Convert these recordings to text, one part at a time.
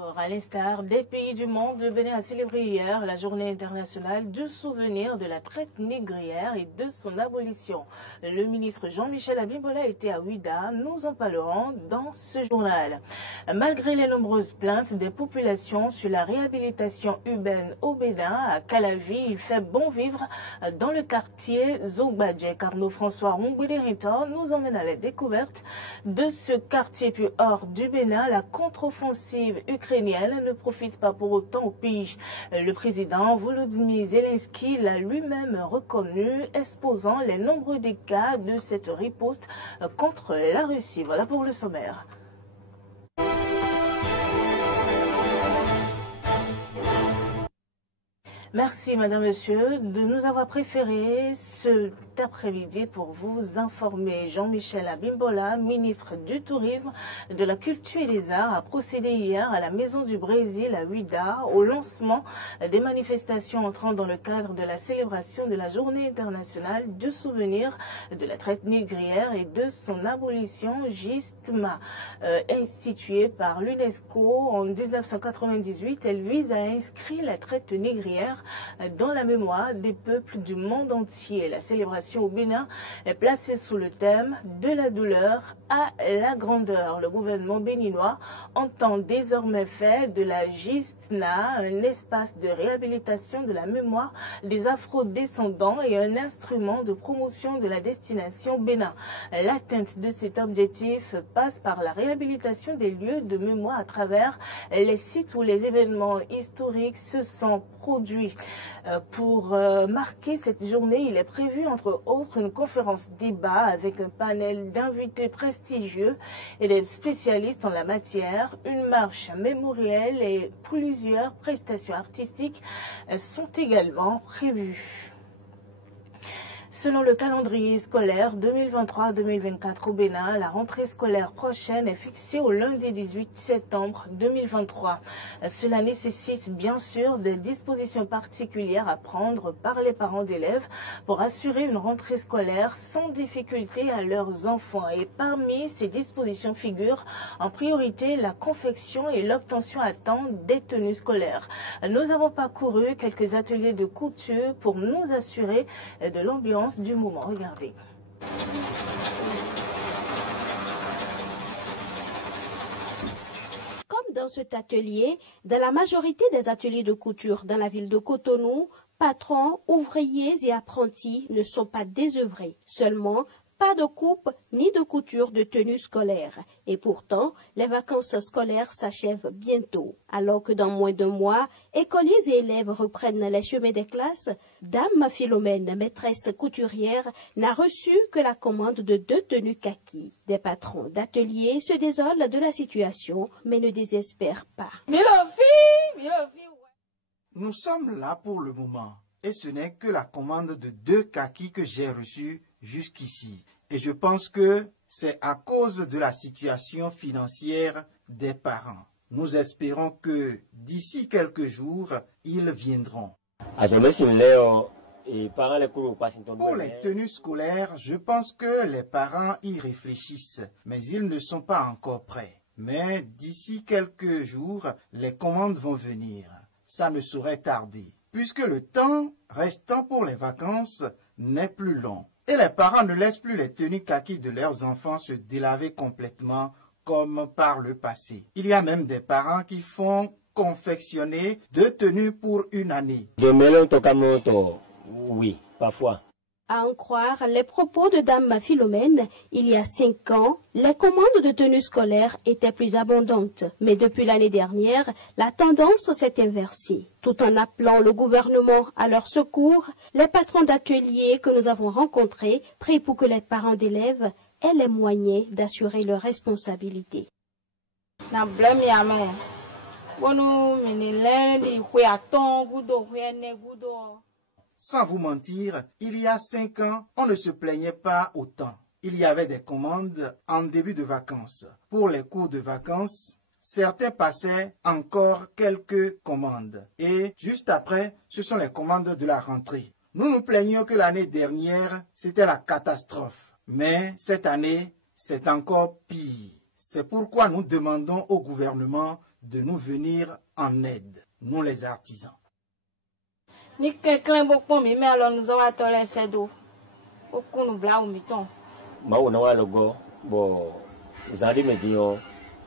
Bonjour. À l'instar des pays du monde, le Bénin a célébré hier la journée internationale du souvenir de la traite négrière et de son abolition. Le ministre Jean-Michel Abimbola était à Ouidah. Nous en parlerons dans ce journal. Malgré les nombreuses plaintes des populations sur la réhabilitation urbaine au Bénin, à Calavi, il fait bon vivre dans le quartier Zogbadje. Carnot François Roumboué-Ritor nous emmène à la découverte de ce quartier. Puis hors du Bénin, la contre-offensive ukrainienne ne profite pas pour autant au pays. Le président Volodymyr Zelensky l'a lui-même reconnu, exposant les nombreux cas de cette riposte contre la Russie. Voilà pour le sommaire. Merci, Madame, Monsieur, de nous avoir préféré cet après-midi pour vous informer. Jean-Michel Abimbola, ministre du Tourisme, de la Culture et des Arts, a procédé hier à la Maison du Brésil à Ouidah au lancement des manifestations entrant dans le cadre de la célébration de la Journée internationale du souvenir de la traite négrière et de son abolition, JISTMA. Instituée par l'UNESCO en 1998, elle vise à inscrire la traite négrière dans la mémoire des peuples du monde entier. La célébration au Bénin est placée sous le thème « De la douleur à la grandeur ». Le gouvernement béninois entend désormais faire de la JISTMA un espace de réhabilitation de la mémoire des afro-descendants et un instrument de promotion de la destination Bénin. L'atteinte de cet objectif passe par la réhabilitation des lieux de mémoire à travers les sites où les événements historiques se sont produits. Pour marquer cette journée, il est prévu entre autres une conférence débat avec un panel d'invités prestigieux et des spécialistes en la matière. Une marche mémorielle et plusieurs prestations artistiques sont également prévues. Selon le calendrier scolaire 2023-2024 au Bénin, la rentrée scolaire prochaine est fixée au lundi 18 septembre 2023. Cela nécessite bien sûr des dispositions particulières à prendre par les parents d'élèves pour assurer une rentrée scolaire sans difficulté à leurs enfants. Et parmi ces dispositions figurent en priorité la confection et l'obtention à temps des tenues scolaires. Nous avons parcouru quelques ateliers de couture pour nous assurer de l'ambiance du moment. Regardez. Comme dans cet atelier, dans la majorité des ateliers de couture dans la ville de Cotonou, patrons, ouvriers et apprentis ne sont pas désœuvrés. Seulement, pas de coupe ni de couture de tenue scolaire. Et pourtant, les vacances scolaires s'achèvent bientôt. Alors que dans moins d'un mois, écoliers et élèves reprennent les chemins des classes, Dame Philomène, maîtresse couturière, n'a reçu que la commande de 2 tenues kaki. Des patrons d'ateliers se désolent de la situation, mais ne désespèrent pas. Nous sommes là pour le moment. Et ce n'est que la commande de 2 kakis que j'ai reçue jusqu'ici. Et je pense que c'est à cause de la situation financière des parents. Nous espérons que d'ici quelques jours, ils viendront. Pour les tenues scolaires, je pense que les parents y réfléchissent, mais ils ne sont pas encore prêts. Mais d'ici quelques jours, les commandes vont venir. Ça ne saurait tarder, puisque le temps restant pour les vacances n'est plus long. Et les parents ne laissent plus les tenues kaki de leurs enfants se délaver complètement comme par le passé. Il y a même des parents qui font confectionner 2 tenues pour une année. Oui, parfois. À en croire les propos de Dame Philomène, il y a 5 ans, les commandes de tenues scolaires étaient plus abondantes. Mais depuis l'année dernière, la tendance s'est inversée. Tout en appelant le gouvernement à leur secours, les patrons d'ateliers que nous avons rencontrés prient pour que les parents d'élèves aient les moyens d'assurer leurs responsabilités. Sans vous mentir, il y a 5 ans, on ne se plaignait pas autant. Il y avait des commandes en début de vacances. Pour les cours de vacances, certains passaient encore quelques commandes. Et juste après, ce sont les commandes de la rentrée. Nous nous plaignions que l'année dernière, c'était la catastrophe. Mais cette année, c'est encore pire. C'est pourquoi nous demandons au gouvernement de nous venir en aide, nous les artisans. Ni quelqu'un beaucoup mais alors nous avons attendu ces dos. Beaucoup nous bla ou miton. Maou na wa logo bo zali medio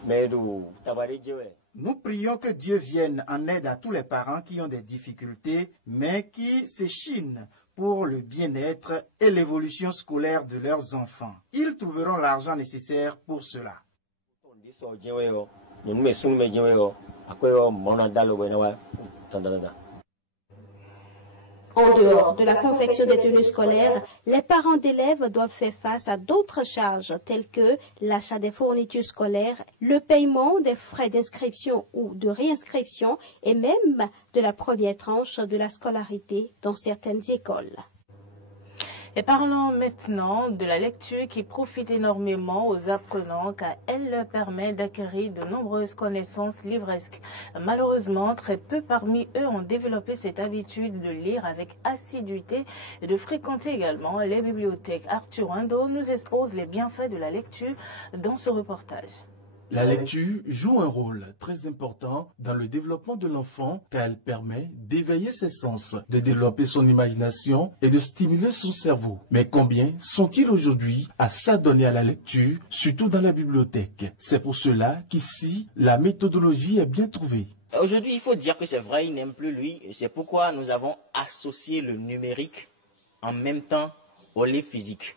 medu tabari jewe. Nous prions que Dieu vienne en aide à tous les parents qui ont des difficultés, mais qui s'échinent pour le bien-être et l'évolution scolaire de leurs enfants. Ils trouveront l'argent nécessaire pour cela. En dehors de la confection des tenues scolaires, les parents d'élèves doivent faire face à d'autres charges telles que l'achat des fournitures scolaires, le paiement des frais d'inscription ou de réinscription et même de la première tranche de la scolarité dans certaines écoles. Et parlons maintenant de la lecture qui profite énormément aux apprenants car elle leur permet d'acquérir de nombreuses connaissances livresques. Malheureusement, très peu parmi eux ont développé cette habitude de lire avec assiduité et de fréquenter également les bibliothèques. Arthur Wando nous expose les bienfaits de la lecture dans ce reportage. La lecture joue un rôle très important dans le développement de l'enfant car elle permet d'éveiller ses sens, de développer son imagination et de stimuler son cerveau. Mais combien sont-ils aujourd'hui à s'adonner à la lecture, surtout dans la bibliothèque? C'est pour cela qu'ici, la méthodologie est bien trouvée. Aujourd'hui, il faut dire que c'est vrai, il n'aime plus lui. C'est pourquoi nous avons associé le numérique en même temps au livre physique.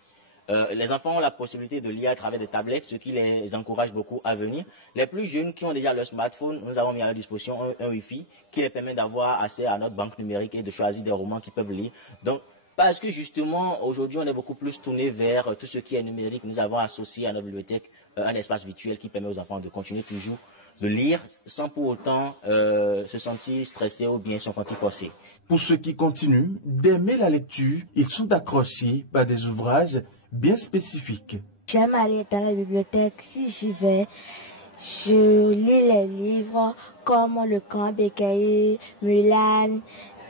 Les enfants ont la possibilité de lire à travers des tablettes, ce qui les encourage beaucoup à venir. Les plus jeunes qui ont déjà leur smartphone, nous avons mis à leur disposition un Wi-Fi qui les permet d'avoir accès à notre banque numérique et de choisir des romans qu'ils peuvent lire. Donc, parce que justement, aujourd'hui, on est beaucoup plus tourné vers tout ce qui est numérique. Nous avons associé à notre bibliothèque un espace virtuel qui permet aux enfants de continuer toujours de lire sans pour autant se sentir stressé ou bien se sentir forcé. Pour ceux qui continuent d'aimer la lecture, ils sont accrochés par des ouvrages bien spécifiques. J'aime aller dans la bibliothèque. Si j'y vais, je lis les livres comme Le Camp Bécaye, Mulan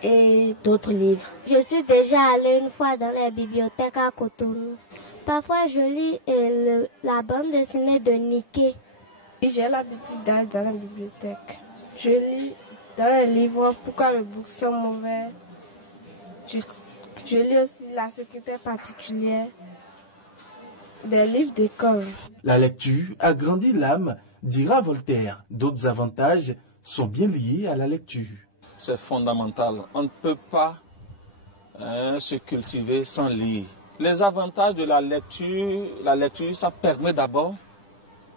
et d'autres livres. Je suis déjà allée une fois dans la bibliothèque à Cotonou. Parfois, je lis la bande dessinée de Niké. J'ai l'habitude d'aller dans la bibliothèque. Je lis dans les livres Pourquoi le bouc sont mauvais. Je lis aussi La secrétaire particulière, des livres d'école. La lecture agrandit l'âme, dira Voltaire. D'autres avantages sont bien liés à la lecture. C'est fondamental. On ne peut pas se cultiver sans lire. Les avantages de la lecture, ça permet d'abord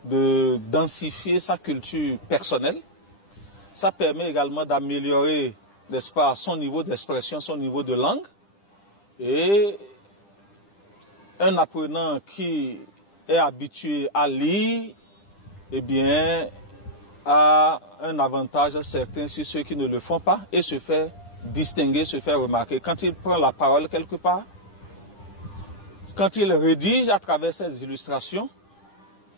de densifier sa culture personnelle. Ça permet également d'améliorer, n'est-ce pas, son niveau d'expression, son niveau de langue. Et un apprenant qui est habitué à lire, eh bien, a un avantage certain sur ceux qui ne le font pas et se fait distinguer, se fait remarquer. Quand il prend la parole quelque part, quand il rédige à travers ses illustrations,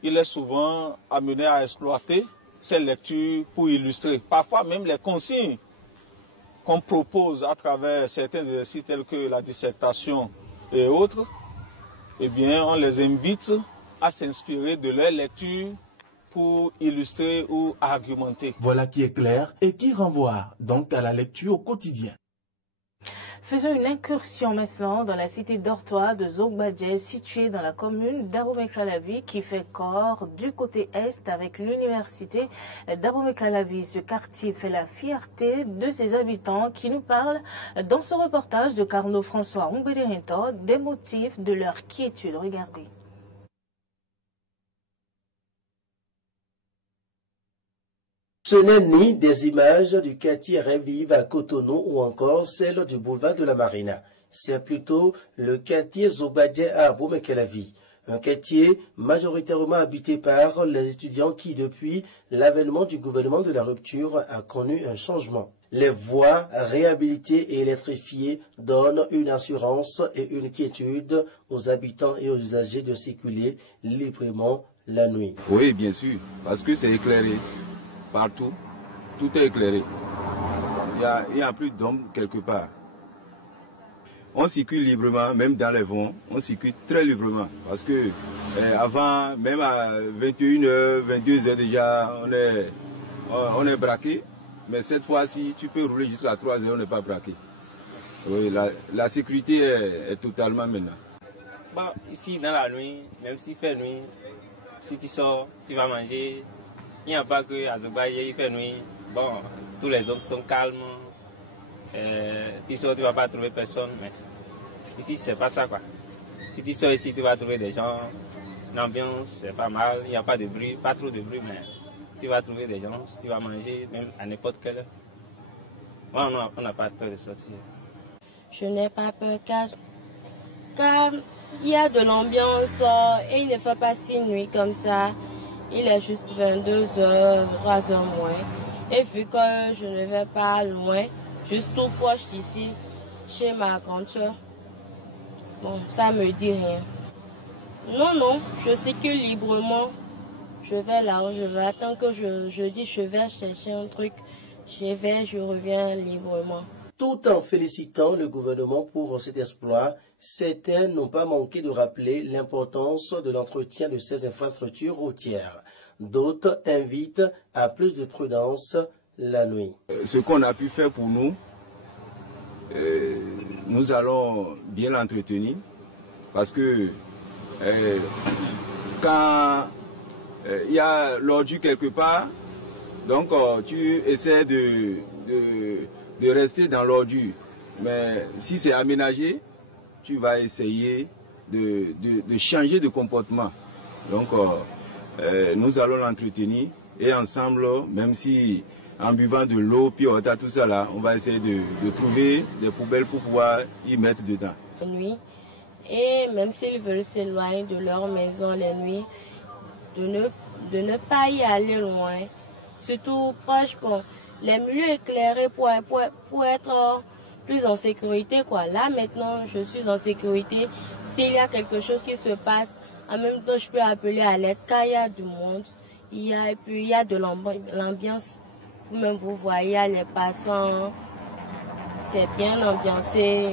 il est souvent amené à exploiter ces lectures pour illustrer. Parfois même les consignes qu'on propose à travers certains exercices tels que la dissertation et autres, eh bien, on les invite à s'inspirer de leur lecture pour illustrer ou argumenter. Voilà qui est clair et qui renvoie donc à la lecture au quotidien. Faisons une incursion maintenant dans la cité dortoir de Zogbadje, située dans la commune d'Abomey-Calavi, qui fait corps du côté est avec l'université d'Abomey-Calavi. Ce quartier fait la fierté de ses habitants qui nous parlent dans ce reportage de Carnot François Umbederinto des motifs de leur quiétude. Regardez. Ce n'est ni des images du quartier Revive à Cotonou ou encore celle du boulevard de la Marina. C'est plutôt le quartier Zogbadje à Abomey-Calavi, un quartier majoritairement habité par les étudiants qui, depuis l'avènement du gouvernement de la rupture, a connu un changement. Les voies réhabilitées et électrifiées donnent une assurance et une quiétude aux habitants et aux usagers de circuler librement la nuit. Oui, bien sûr, parce que c'est éclairé. Partout, tout est éclairé. Il n'y a plus d'hommes quelque part. On circule librement, même dans les vents, on circule très librement. Parce que avant, même à 21h, 22h déjà, on est braqué. Mais cette fois-ci, tu peux rouler jusqu'à 3 heures, on n'est pas braqué. Oui, la sécurité est totalement maintenant. Bon, ici, dans la nuit, même s'il fait nuit, si tu sors, tu vas manger. Il n'y a pas que à Zogbaye, il fait nuit. Bon, tous les hommes sont calmes. Tu sors, tu ne vas pas trouver personne. Mais ici, c'est pas ça, quoi. Si tu sors ici, tu vas trouver des gens. L'ambiance, c'est pas mal. Il n'y a pas de bruit, pas trop de bruit, mais tu vas trouver des gens. Si tu vas manger, même à n'importe quelle heure. Bon, on n'a pas peur de sortir. Je n'ai pas peur car il y a de l'ambiance et il ne fait pas si nuit comme ça. Il est juste 22h, 3h moins. Et vu que je ne vais pas loin, juste tout proche d'ici, chez ma grande soeur, bon, ça me dit rien. Non, je circule librement. Je vais là où je vais. Tant que je dis je vais chercher un truc, je reviens librement. Tout en félicitant le gouvernement pour cet exploit, certains n'ont pas manqué de rappeler l'importance de l'entretien de ces infrastructures routières. D'autres invitent à plus de prudence la nuit. Ce qu'on a pu faire pour nous, nous allons bien l'entretenir parce que quand il y a l'ordure quelque part, donc tu essaies de rester dans l'ordure. Mais si c'est aménagé, tu vas essayer de changer de comportement. Donc nous allons l'entretenir et ensemble, même si en buvant de l'eau, puis tout ça là, on va essayer de trouver des poubelles pour pouvoir y mettre dedans. La nuit, et même s'ils veulent s'éloigner de leur maison la nuit, de ne pas y aller loin, surtout proche, bon, les milieux éclairés pour être plus en sécurité, quoi. Là, maintenant, je suis en sécurité. S'il y a quelque chose qui se passe, en même temps, je peux appeler à l'aide. Car il y a du monde, et puis il y a de l'ambiance. Vous-même, vous voyez les passants, c'est bien ambiancé.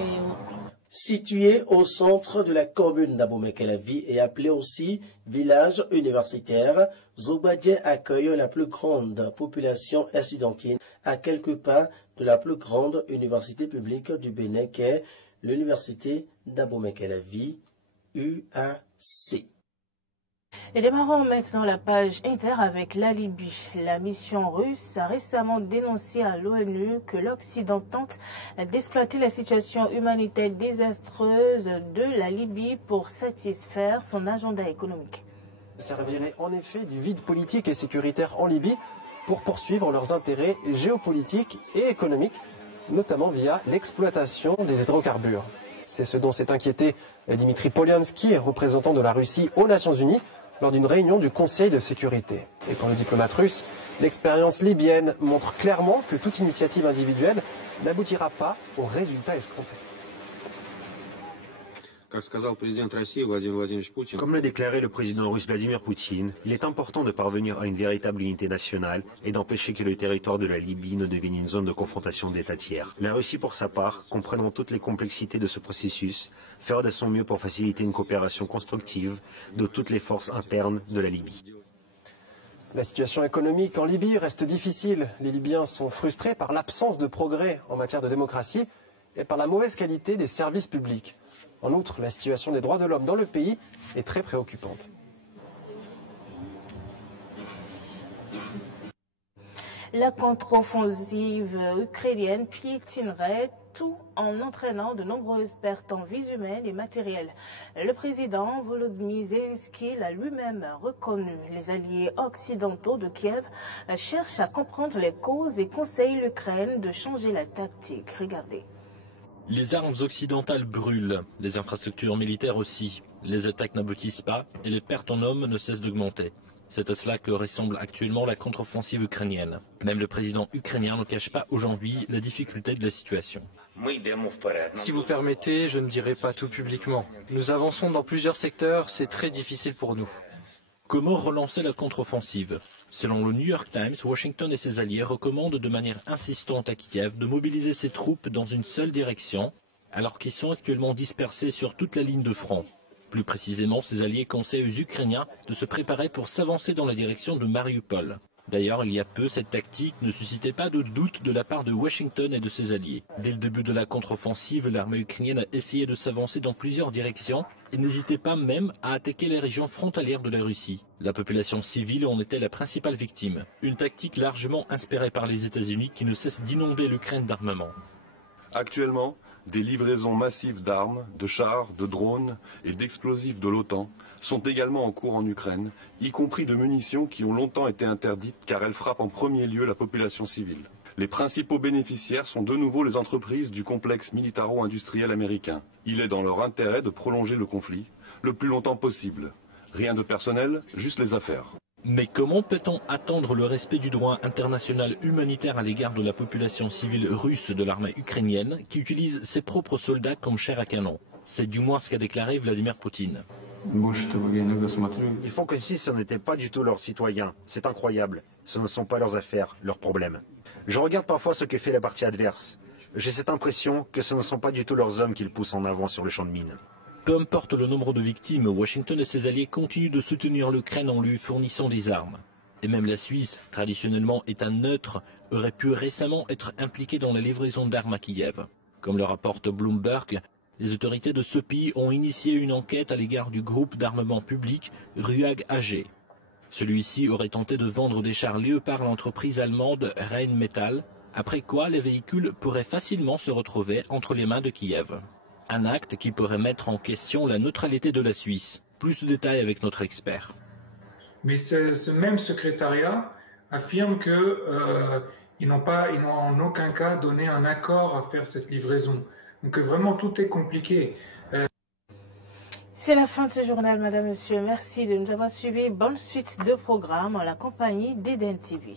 Situé au centre de la commune d'Abomey-Calavi et appelé aussi village universitaire, Zogbaye accueille la plus grande population estudiantine à quelques pas de la plus grande université publique du Bénin qu'est l'université d'Abomey-Calavi, UAC. Et démarrons maintenant la page Inter avec la Libye. La mission russe a récemment dénoncé à l'ONU que l'Occident tente d'exploiter la situation humanitaire désastreuse de la Libye pour satisfaire son agenda économique. Servirait en effet du vide politique et sécuritaire en Libye pour poursuivre leurs intérêts géopolitiques et économiques, notamment via l'exploitation des hydrocarbures. C'est ce dont s'est inquiété Dimitri Polyansky, représentant de la Russie aux Nations Unies, lors d'une réunion du Conseil de sécurité. Et pour le diplomate russe, l'expérience libyenne montre clairement que toute initiative individuelle n'aboutira pas aux résultats escomptés. Comme l'a déclaré le président russe Vladimir Poutine, il est important de parvenir à une véritable unité nationale et d'empêcher que le territoire de la Libye ne devienne une zone de confrontation d'États tiers. La Russie, pour sa part, comprenant toutes les complexités de ce processus, fera de son mieux pour faciliter une coopération constructive de toutes les forces internes de la Libye. La situation économique en Libye reste difficile. Les Libyens sont frustrés par l'absence de progrès en matière de démocratie et par la mauvaise qualité des services publics. En outre, la situation des droits de l'homme dans le pays est très préoccupante. La contre-offensive ukrainienne piétinerait tout en entraînant de nombreuses pertes en vies humaines et matérielles. Le président Volodymyr Zelensky l'a lui-même reconnu. Les alliés occidentaux de Kiev cherchent à comprendre les causes et conseillent l'Ukraine de changer la tactique. Regardez. Les armes occidentales brûlent, les infrastructures militaires aussi. Les attaques n'aboutissent pas et les pertes en hommes ne cessent d'augmenter. C'est à cela que ressemble actuellement la contre-offensive ukrainienne. Même le président ukrainien ne cache pas aujourd'hui la difficulté de la situation. Si vous permettez, je ne dirai pas tout publiquement. Nous avançons dans plusieurs secteurs, c'est très difficile pour nous. Comment relancer la contre-offensive ? Selon le New York Times, Washington et ses alliés recommandent de manière insistante à Kiev de mobiliser ses troupes dans une seule direction, alors qu'ils sont actuellement dispersés sur toute la ligne de front. Plus précisément, ses alliés conseillent aux Ukrainiens de se préparer pour s'avancer dans la direction de Mariupol. D'ailleurs, il y a peu, cette tactique ne suscitait pas de doute de la part de Washington et de ses alliés. Dès le début de la contre-offensive, l'armée ukrainienne a essayé de s'avancer dans plusieurs directions et n'hésitait pas même à attaquer les régions frontalières de la Russie. La population civile en était la principale victime. Une tactique largement inspirée par les États-Unis qui ne cessent d'inonder l'Ukraine d'armement. Actuellement, des livraisons massives d'armes, de chars, de drones et d'explosifs de l'OTAN sont également en cours en Ukraine, y compris de munitions qui ont longtemps été interdites car elles frappent en premier lieu la population civile. Les principaux bénéficiaires sont de nouveau les entreprises du complexe militaro-industriel américain. Il est dans leur intérêt de prolonger le conflit le plus longtemps possible. Rien de personnel, juste les affaires. Mais comment peut-on attendre le respect du droit international humanitaire à l'égard de la population civile russe de l'armée ukrainienne qui utilise ses propres soldats comme chair à canon? C'est du moins ce qu'a déclaré Vladimir Poutine. Ils font comme si ce n'était pas du tout leurs citoyens. C'est incroyable. Ce ne sont pas leurs affaires, leurs problèmes. Je regarde parfois ce que fait la partie adverse. J'ai cette impression que ce ne sont pas du tout leurs hommes qu'ils poussent en avant sur le champ de mine. Peu importe le nombre de victimes, Washington et ses alliés continuent de soutenir l'Ukraine en lui fournissant des armes. Et même la Suisse, traditionnellement État neutre, aurait pu récemment être impliquée dans la livraison d'armes à Kiev. Comme le rapporte Bloomberg, les autorités de ce pays ont initié une enquête à l'égard du groupe d'armement public RUAG AG. Celui-ci aurait tenté de vendre des chars Léopard à l'entreprise allemande Rheinmetall, après quoi les véhicules pourraient facilement se retrouver entre les mains de Kiev. Un acte qui pourrait mettre en question la neutralité de la Suisse. Plus de détails avec notre expert. Mais ce même secrétariat affirme qu'ils n'ont en aucun cas donné un accord à faire cette livraison. Donc vraiment tout est compliqué. C'est la fin de ce journal, madame, monsieur. Merci de nous avoir suivis. Bonne suite de programme en la compagnie d'Eden TV.